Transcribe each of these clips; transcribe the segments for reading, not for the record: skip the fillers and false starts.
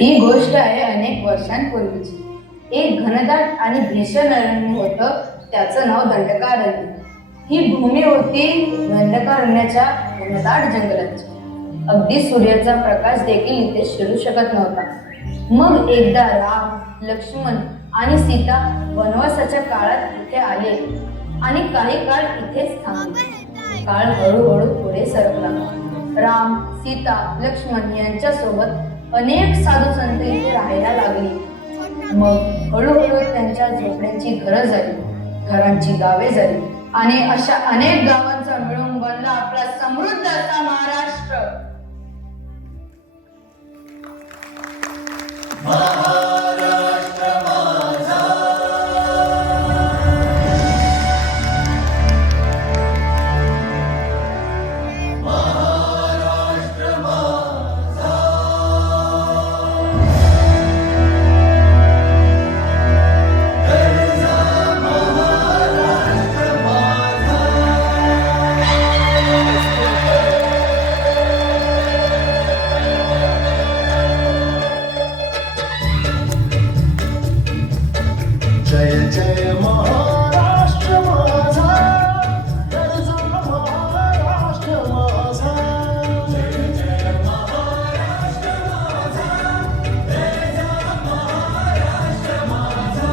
ही गोष्ट आहे अनेक वर्षांपूर्वीची. एक घनदाट आणि भीषण अरण्य होतं. त्याचं नाव दंडकारण्य. ही भूमी होती दंडकारण्याच्या घनदाट जंगलाची. अगदी सूर्याचा प्रकाश देखील इथे शिरू शकत नव्हता. मग एकदा राम, लक्ष्मण आणि सीता वनवासाच्या काळात इथे आले आणि काही काळ इथेच थांबले. काळ हळूहळू पुढे सरकला. राम, सीता, लक्ष्मण यांच्या सोबत अनेक साधू संत इथे राहायला लागली. मग हळूहळू त्यांच्या झोपड्यांची घरं झाली, घरांची गावे झाली आणि अशा अनेक गावांचा मिळून बनला आपला समृद्ध असा महाराष्ट्र. जय जय महाराष्ट्र माझा, गरजा महाराष्ट्र माझा. जय जय महाराष्ट्र माझा, गरजा महाराष्ट्र माझा.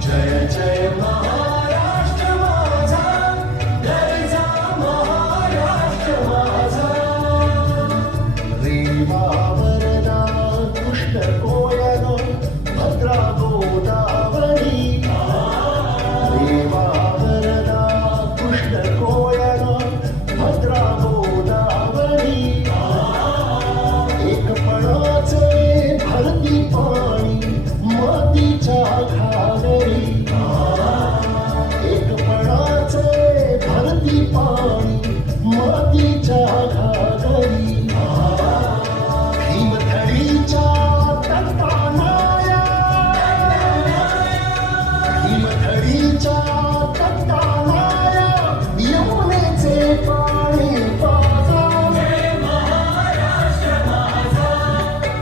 जय जय महाराष्ट्र माझा, गरजा महाराष्ट्र माझा. रेवा वरदा कृष्ण कोयना भद्रा गोदावरी. रेवा वरदा कृष्ण कोयना भद्रा गोदावरी. एकपणाचे भरती पाणी मातीच्या घागरी. एकपणाचे भरती पाणी मातीच्या घागरी. भीमथडीच्या तटानाया, भीमथडीच्या तटानाया यमुनेचे पाणी पाजा. जय महाराष्ट्र माझा,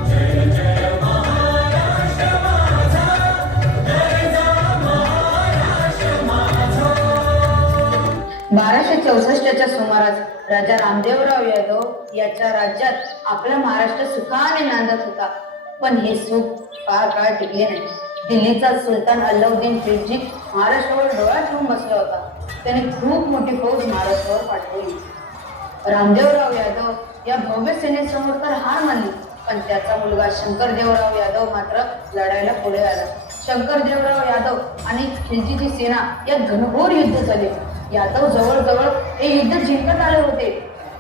जय जय महाराष्ट्र माझा, गरजा महाराष्ट्र माझा. 1264च्या सुमारास राजा रामदेवराव यादव याच्या राज्यात आपला महाराष्ट्र सुखाने नांदत होता. पण हे सुख फार काळ टिकले नाही. दिल्लीचा सुलतान अल्लाउद्दीन खिलजी महाराष्ट्रावर डोळा ठेवून बसला होता. त्याने खूप मोठी फौज महाराष्ट्रावर पाठवली. रामदेवराव यादव या भव्य सेनेसमोर तर हार मानली, पण त्याचा मुलगा शंकरदेवराव यादव मात्र लढायला पुढे आला. शंकरदेवराव यादव आणि खिलजीची सेना यात घनघोर युद्ध झाले. यादव जवळजवळ हे युद्ध जिंकत आले होते.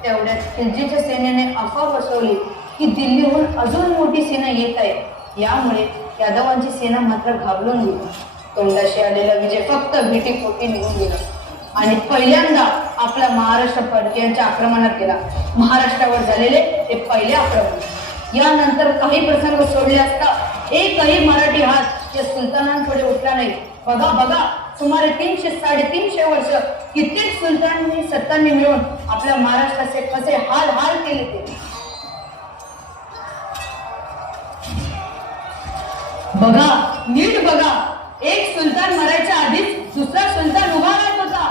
तेवढ्यात खिलजीच्या सेनेने अफवा पसरवली की दिल्लीहून अजून मोठी सेना येत आहे. यामुळे यादवांची सेना मात्र घाबरून गेली. तोंडाशी आलेला विजय फक्त भीतीपोटी निघून गेला आणि पहिल्यांदा आपला महाराष्ट्र परकीयांच्या आक्रमणात गेला. महाराष्ट्रावर झालेले हे पहिले आक्रमण. यानंतर काही प्रसंग सोडले असता एकही मराठी हात या सुलतानांपुढे उठला नाही. बघा बघा, सुमारे 300-350 वर्ष कित्येक सुलतानांनी सत्तांनी मिळून आपल्या महाराष्ट्राचे कसे हाल हाल केले ते. बघा, नीट बघा, एक सुलतान मरायच्या आधीच दुसरा सुलतान उभा राहत होता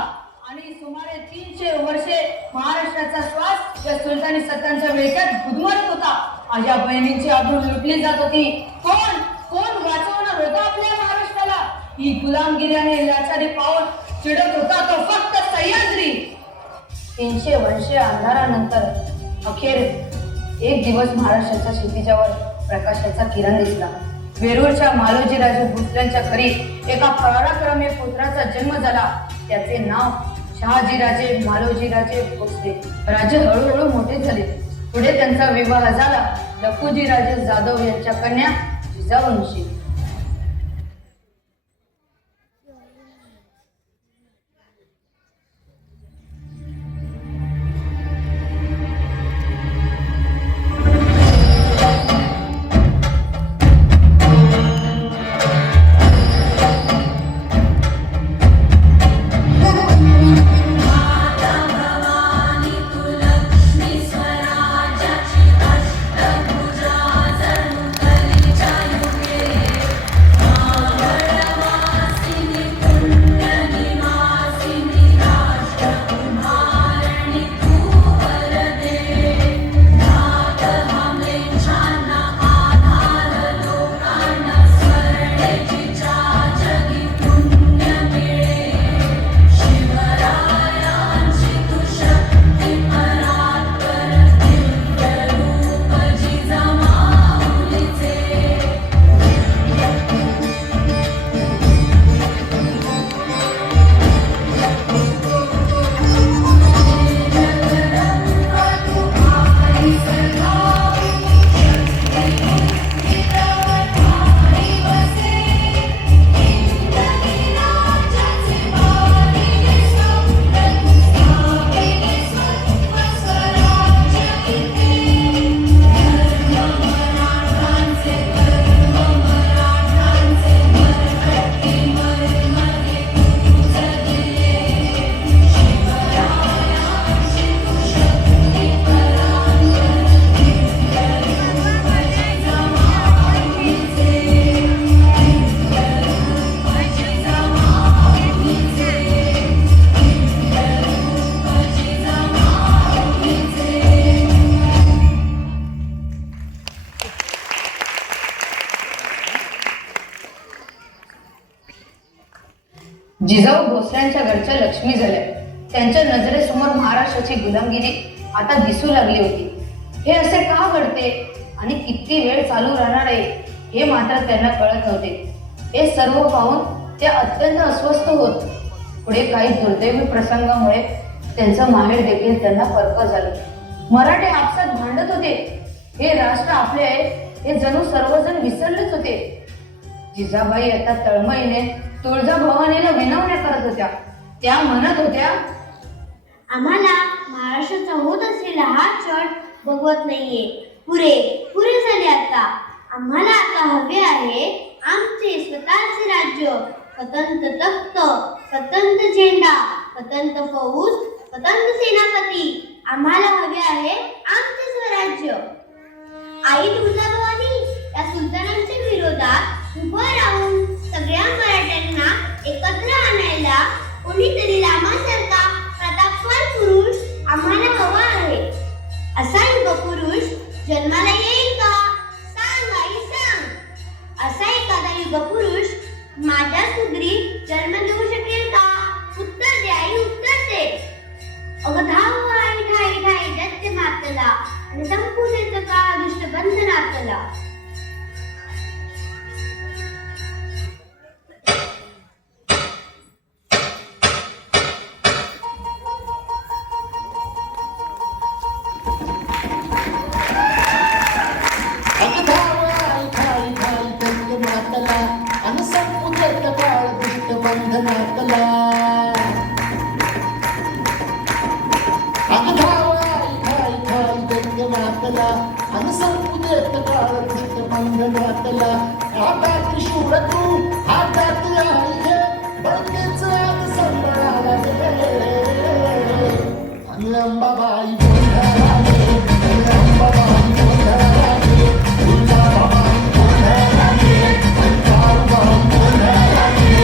आणि सुमारे 300 वर्षे महाराष्ट्राचा श्वास या सुलतानी सत्तांच्या वेळात गुदमरत होता. माझ्या बहिणींची आबरू लुटली जात होती. कोण कोण वाचवणार होता आपल्या महाराष्ट्राला? ही गुलामगिरी आणि लाचारी पाहून चिडत होता तो फक्त सह्याद्री. 300 वर्षे अंधारानंतर अखेर एक दिवस महाराष्ट्राच्या क्षितिजावर प्रकाशाचा किरण दिसला. वेरूळच्या मालोजी राजे भोसल्यांच्या घरी एका पराक्रमी पुत्राचा जन्म झाला. त्याचे नाव शहाजीराजे मालोजीराजे भोसले. राजे हळूहळू मोठे झाले. पुढे त्यांचा विवाह झाला लखुजी राजे जाधव यांच्या कन्या जिजाऊंशी. लक्ष्मी स्वराज्याची अष्टभुजा जणू जिजाऊ भोसल्यांच्या घरच्या लक्ष्मी झाल्या. त्यांच्या नजरेसमोर महाराष्ट्राची गुलामगिरी आता दिसू लागली होती. हे असे का घडते आणि किती वेळ चालू राहणार आहे हे मात्र त्यांना कळत नव्हते. हे सर्व पाहून ते अत्यंत अस्वस्थ होत. पुढे काही दुर्दैवी प्रसंगामुळे त्यांचं माहेर देखील त्यांना परक झालं. मराठे आपसात भांडत होते. हे राष्ट्र आपले आहे हे जणू सर्वजण विसरलेच होते. जिजाबाई आता तळमळीने तुळजाभवानीला विनवण्या करत होत्या. त्या म्हणत होत्या, आम्हाला महाराष्ट्राचा होत असलेला हा क्षण बघवत नाहीये. पुरे पुरे झाले आता. आम्हाला आता हवे आहे आमचे स्वतःचे राज्य, स्वतंत्र तख्त, स्वतंत्र झेंडा, स्वतंत्र फौज, स्वतंत्र सेनापती. आम्हाला हवे आहे आमचे स्वराज्य. आई तुळजाभवानी या सुलतानांच्या विरोधात उभं राहून सगळ्या मराठ्यांना एकत्र आणायला कोणीतरी रामासारखा प्रतापवान पुरुष आम्हाला हवा आहे. असा युगपुरुष जन्माला येईल का? सांग आई सांग. असा एखादा युगपुरुष माझ्या सुगरी जन्म देऊ शकेल का? उत्तर दे आई, उत्तर दे. अगं धाव आई ठाई ठाई दत्त मातला आणि संपू देतं का दुष्ट बंधनातला. अगं धाव आई ठाई ठाई दत्त मातला आणि संपू देतं काळ दुष्ट बंधनातला. अगं धाव आई ठाई ठाई दत्त मातला आणि संपू देतं काळ दुष्ट बंधनातला. हातात त्रिशूळ तू हातात आई घे, बंदीच आज संबळाला गे. आणि अंबाबाई गोंधळाला गे, आणि अंबाबाई गोंधळाला गे, तुळजाभवानी गोंधळाला गे, आणि तारोबाई गोंधळाला गे.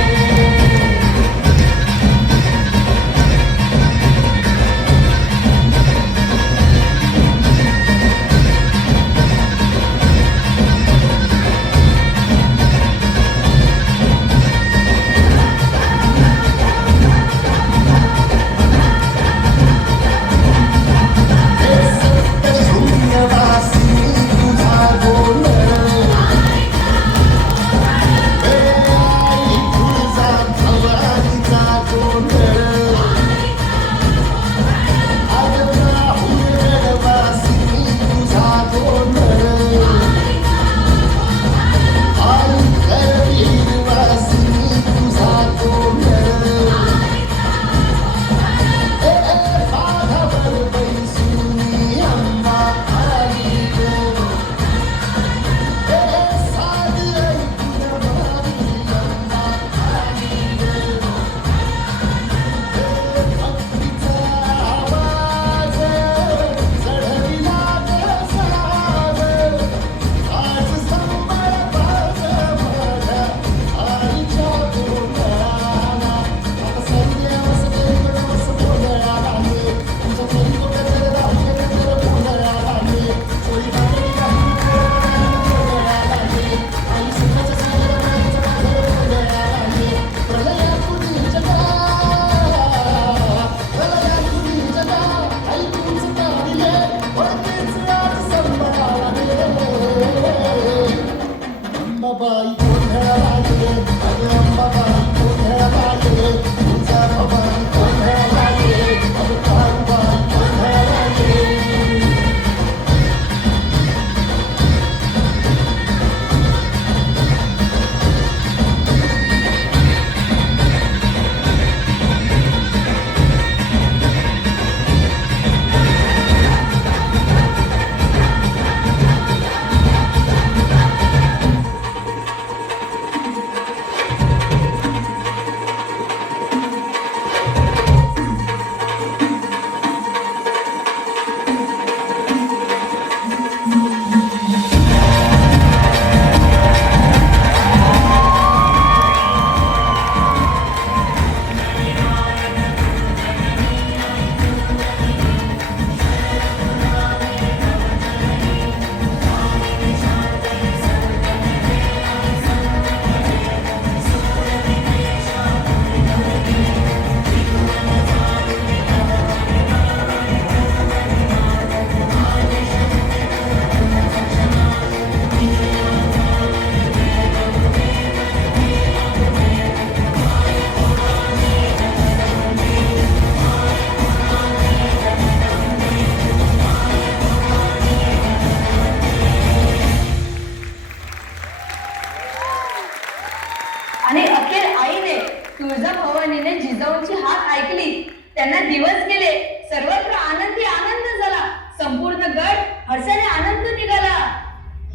त्यांना दिवस गेले. सर्वत्र आनंदी आनंद झाला. संपूर्ण गड हर्षाने आनंद निघाला.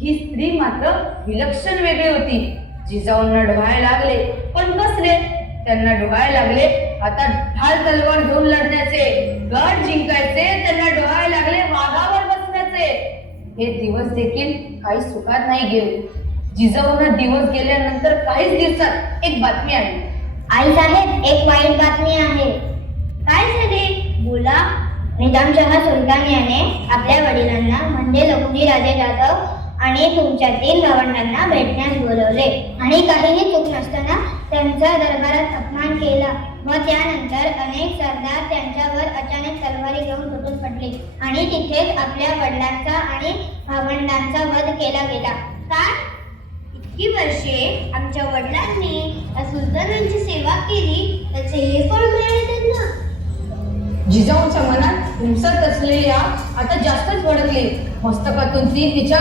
ही स्त्री मात्र विलक्षण वेगळी होती. जिजाऊंना डोहायला लागले पण कसले. त्यांना डोहायला लागले आता ढाल तलवार घेऊन लढण्याचे, गड जिंकायचे. त्यांना डोहायला लागले वाघावर बसण्याचे. हे दिवस देखील काही सुखात नाही गेले. जिजाऊंना दिवस गेल्यानंतर काहीच दिवसात एक बातमी आली. आई साहेब, एक वाईट बातमी आहे. काय झाले? बोला. निजामशहा सुलतान याने आपल्या वडिलांना म्हणजे लखुजी राजे जाधव आणि तुमच्यातील भावंडांना भेटण्यास बोलवले आणि काहीही चूक नसताना त्यांचा दरबारात अपमान केला व त्यानंतर अनेक सरदार त्यांच्यावर अचानक तलवारी घेऊन तुटून पडले आणि तिथेच आपल्या वडिलांचा आणि भावंडांचा वध केला गेला. काय? इतकी वर्षे आमच्या वडिलांनी या सुलतानांची सेवा केली, त्याचे हे फळ मिळाले त्यांना. जिजाऊंच्या मनात हिंसत असलेली आग आता जास्तच भडकली. मस्तकातून ती तिच्या